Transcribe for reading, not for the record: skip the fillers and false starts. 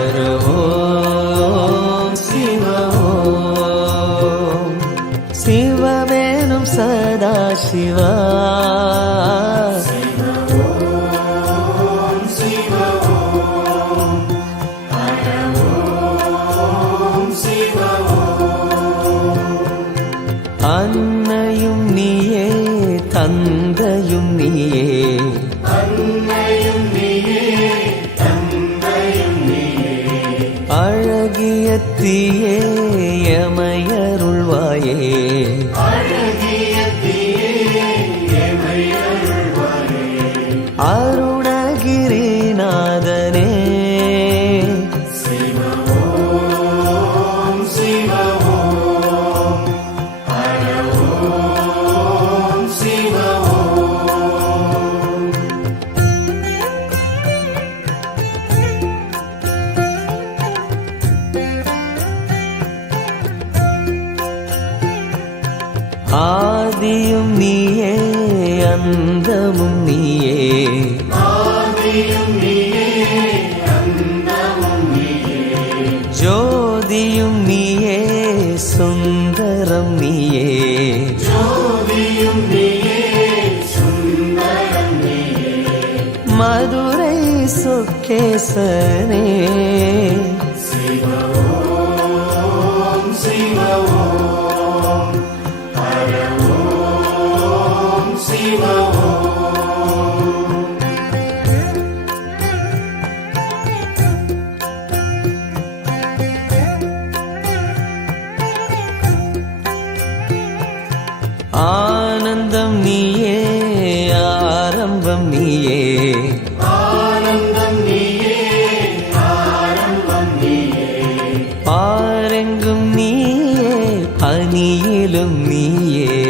ஹரஓம் சிவஓம் சிவமேனும் சதா சிவா அன்னையும் நீயே தந்தையும் நீயே அழகிய தீயே எமையருள்வாயே அருணகிரிநாதனே ஆதியும் நீயே அந்தமும் நீயே ஜோதியும் நீயே சுந்தரம் நீயே மதுரை சொக்கேசனே ஆனந்தம் நீயே ஆரம்பம் நீயே பாரெங்கும் நீயே பனியிலும் நீயே